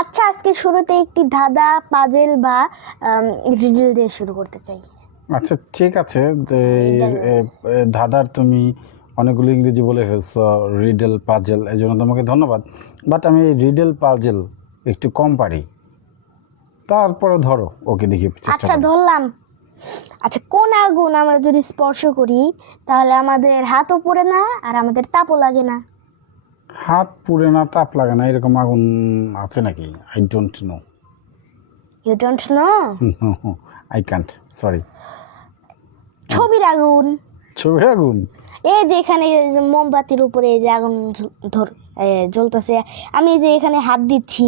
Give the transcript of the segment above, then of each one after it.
আচ্ছা আজকে শুরুতে একটি ধাঁধা পাজেল বা রিজেল দিয়ে শুরু করতে চাই। আচ্ছা ঠিক আছে। ধাঁধার তুমি অনেকগুলো ইংরেজি বলে ফেলছো রিডেল পাজেল এই জন্য তোমাকে ধন্যবাদ। বাট আমি রিডেল পাজেল একটু কম পারি। তারপরে ধরো ওকে দেখি আচ্ছা ধরলাম। আচ্ছা কোন আগুন আমরা যদি স্পর্শ করি তাহলে আমাদের হাতও পড়ে না আর আমাদের তাপও লাগে না? হাত পুড়ে না তাপ লাগে না এরকম আগুন আছে নাকি? I don't know you don't know I can't sorry ছবির আগুন। ছবির আগুন? এই যে এখানে এই যে মোমবাতির উপরে এই যে আগুন ধর জ্বলতেছে। আমি এই যে এখানে হাত দিচ্ছি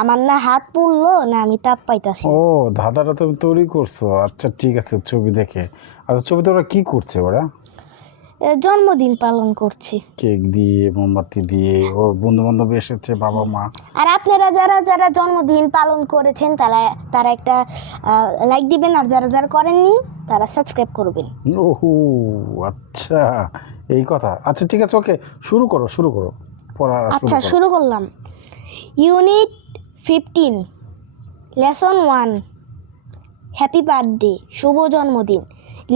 আমার না হাত পড়ল না আমি তাপ পাইতাছি। ও ধাঁধাটা তুমি তৈরি করছ। আচ্ছা ঠিক আছে ছবি দেখে। আচ্ছা ছবিতে ওরা কি করছে ওরা? জন্মদিন পালন করছি। কেক দিয়ে মোমবাতি দিয়ে ও বন্ধু বান্ধব এসেছে বাবা মা। আর আপনারা যারা যারা জন্মদিন পালন করেছেন তারা তারা একটা লাইক দিবেন আর যারা যারা করেননি তারা সাবস্ক্রাইব করবেন। ওহো আচ্ছা এই কথা। আচ্ছা ঠিক আছে ওকে শুরু করো শুরু করো। পড়া আচ্ছা শুরু করলাম। Unit fifteen lesson one happy birthday শুভ জন্মদিন।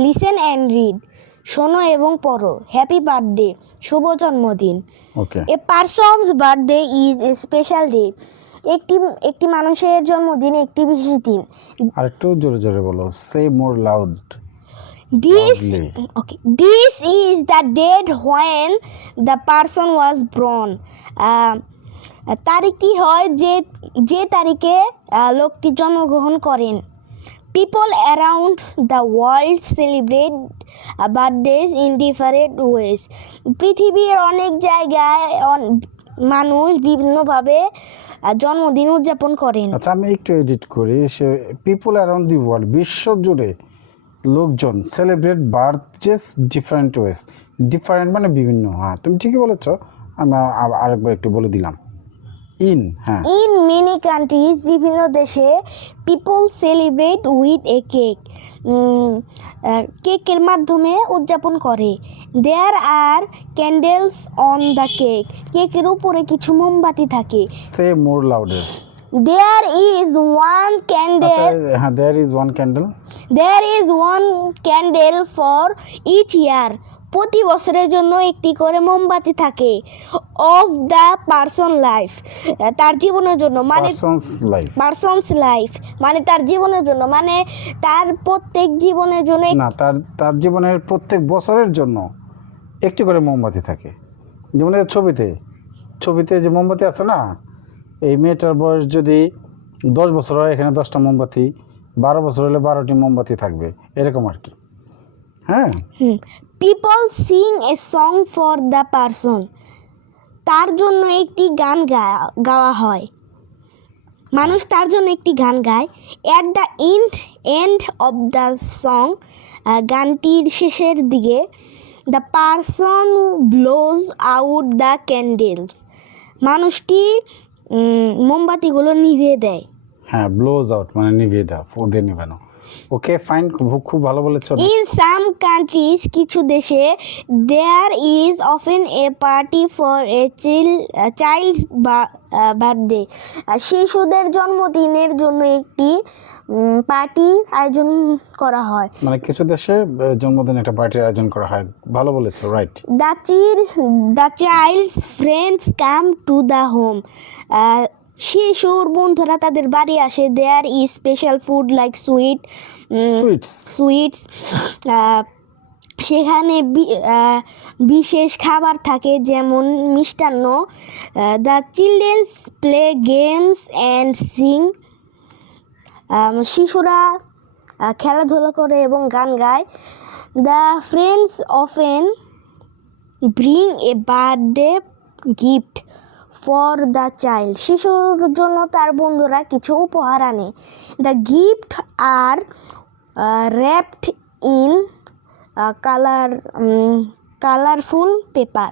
লিসেন অ্যান্ড রিড শোনো এবং পড়ো। হ্যাপি বার্থডে শুভ জন্মদিন। Okay a person's birthday is a special day একটি একটি মানুষের জন্মদিন একটি বিশেষ দিন। আর একটু জোরে জোরে বলো। Say more loud okay. This is the date when the person was born. আহ, তারিখটি হয় যে যে তারিখে লোকটি জন্মগ্রহণ করেন। People around the world celebrate birthdays in different ways পৃথিবীর অনেক জায়গায় মানুষ বিভিন্নভাবে জন্মদিন উদযাপন করেন। আচ্ছা আমি একটু এডিট করি। সে পিপল অ্যারাউন্ড দি ওয়ার্ল্ড বিশ্ব জুড়ে লোকজন celebrate birthdays different ways different মানে বিভিন্ন হ্যাঁ তুমি ঠিকই বলেছ। আমি আরেকবার একটু বলে দিলাম। ইন হ্যাঁ। ইন মেনি কান্ট্রিজ বিভিন্ন দেশে people celebrate with a cake কেকের মাধ্যমে উদযাপন করে। There are candles on the cake কেকের উপরে কিছু মোমবাতি থাকে। Say more louder there is one candle হ্যাঁ there is one candle there is one candle for each year প্রতি বছরের জন্য একটি করে মোমবাতি থাকে। অফ দ্য পার্সন লাইফ তার জীবনের জন্য মানে পারসনস লাইফ মানে তার জীবনের জন্য মানে তার প্রত্যেক জীবনের জন্য না তার তার জীবনের প্রত্যেক বছরের জন্য একটি করে মোমবাতি থাকে। যেমন ছবিতে ছবিতে যে মোমবাতি আছে না এই মেয়েটার বয়স যদি দশ বছর হয় এখানে দশটা মোমবাতি বারো বছর হলে বারোটি মোমবাতি থাকবে এরকম আর কি। হ্যাঁ? People sing a song for the person তার জন্য একটি গান গাওয়া হয়। মানুষ তার জন্য একটি গান গায়। At the end end of the song গানটির শেষের দিকে the person blows out the candles মানুষটি মোমবাতিগুলো নিভিয়ে দেয়। হ্যাঁ ব্লোজ আউট মানে নিভিয়ে দাও ওদের নিবানো ওকে ফাইন খুব ভালো বলেছ ইন সাম কান্ট্রিজ কিছু দেশে there is often a party for a chil child's birthday শিশুদের জন্মদিনের জন্য একটি পার্টি আয়োজন করা হয়। মানে কিছু দেশে জন্মদিন একটা পার্টির আয়োজন করা হয়। ভালো বলেছ right the chil the child's friends come to the home শিশুর বন্ধুরা তাদের বাড়ি আসে। There is special food like sweet sweets sweets সেখানে বিশেষ খাবার থাকে যেমন মিষ্টান্ন the children's play games and sing শিশুরা খেলাধুলা করে এবং গান গায়। The friends often bring a birthday gift for the child. শিশুর জন্য তার বন্ধুরা কিছু উপহার আনে। The gift are wrapped in colour colourful paper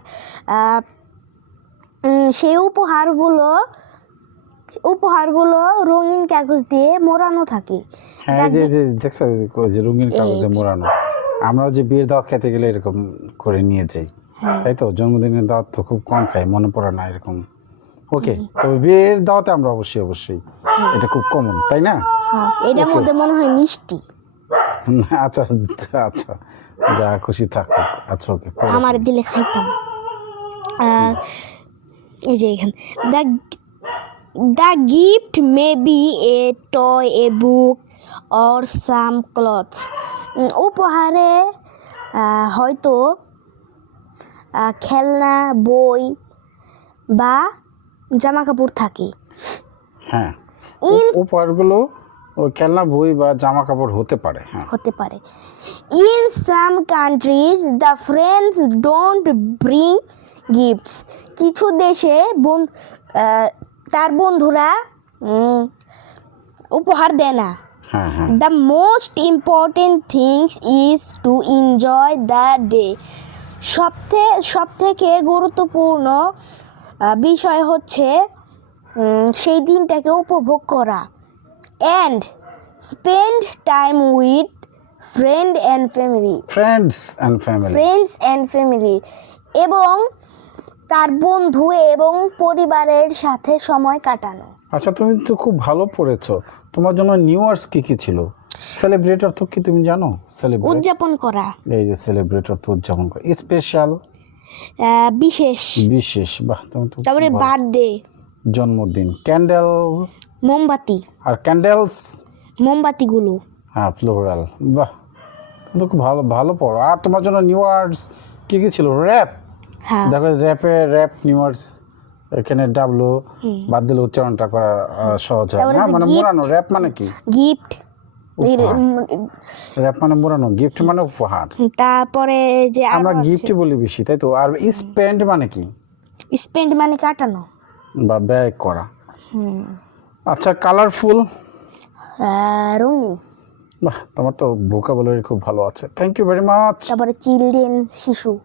সেই উপহারগুলো উপহারগুলো রঙিন কাগজ দিয়ে মোড়ানো থাকে। হ্যাঁ যে যে দেখছ যে রঙিন কাগজে এই। মোড়ানো। আমরা যে বিয়ের দাওয়াত খেতে গেলে এরকম করে নিয়ে যাই। তাই তো জন্মদিনের দাওয়াত তো খুব কম খাই মনে পড়ে না এরকম। ওকে তবে বিয়ের দাওয়াতে আমরা অবশ্যই অবশ্যই। এটা খুব কমন তাই না? হ্যাঁ এটার মধ্যে মনে হয় মিষ্টি। আচ্ছা আচ্ছা। যা খুশি থাকো আচ্ছা ওকে আমার দিলে খাইতাম। এই যে এখানে। The the gift may be a toy a book or some clothes উপহারে হয়তো খেলনা বই বা জামা কাপড় থাকে। হ্যাঁ। ইন উপহারগুলো খেলনা বই বা জামা কাপড় হতে পারে হ্যাঁ। হতে পারে। In some countries the friends don't bring gifts কিছু দেশে বন তার বন্ধুরা উপহার দেয় না। হ্যাঁ হ্যাঁ। The most important things is to enjoy the day সবথেকে সব থেকে গুরুত্বপূর্ণ বিষয় হচ্ছে সেই দিনটাকে উপভোগ করা। And spend time with friend and family friends and family friends and family এবং তার বন্ধু এবং পরিবারের সাথে সময় কাটানো। আচ্ছা তুমি তো খুব ভালো পড়েছো। তোমার জন্য নিউ ইয়ার্স কি কি ছিল? সেলিব্রেটর তো কি তুমি জানো? সেলিব্রেট উদযাপন করা। এই যে সেলিব্রেটর তো উদযাপন করা। স্পেশাল বিশেষ। বিশেষ। বাহ তুমি তো তারপরে বার্থডে জন্মদিন। ক্যান্ডেল মোমবাতি। আর ক্যান্ডেলস মোমবাতিগুলো। হ্যাঁ ফ্লোরাল বাহ তুমি খুব ভালো ভালো পড়ো। আর তোমার জন্য নিউ ইয়ার্স কি কি ছিল? র্যাপ হ্যাঁ। দেখো র্যাপে র্যাপ নিউ ইয়ার্স এখানে ডাবলু বাদ দিলে উচ্চারণটা করা সহজ হয়। না মানে মোড়ানো। র্যাপ মানে কি? গিফট। র্যাপ মানে মোড়ানো গিফট মানে উপহার। তারপরে যে আমরা গিফট বলি বেশি তাই তো? আর স্পেন্ড মানে কি? স্পেন্ড মানে কাটানো। বা ব্যয় করা। আচ্ছা কালারফুল আহ, রঙিন। বাহ তোমার তো ভোকাবুলারি খুব ভালো আছে। থ্যাংক ইউ ভেরি মাচ তারপরে চিলড্রেন শিশু।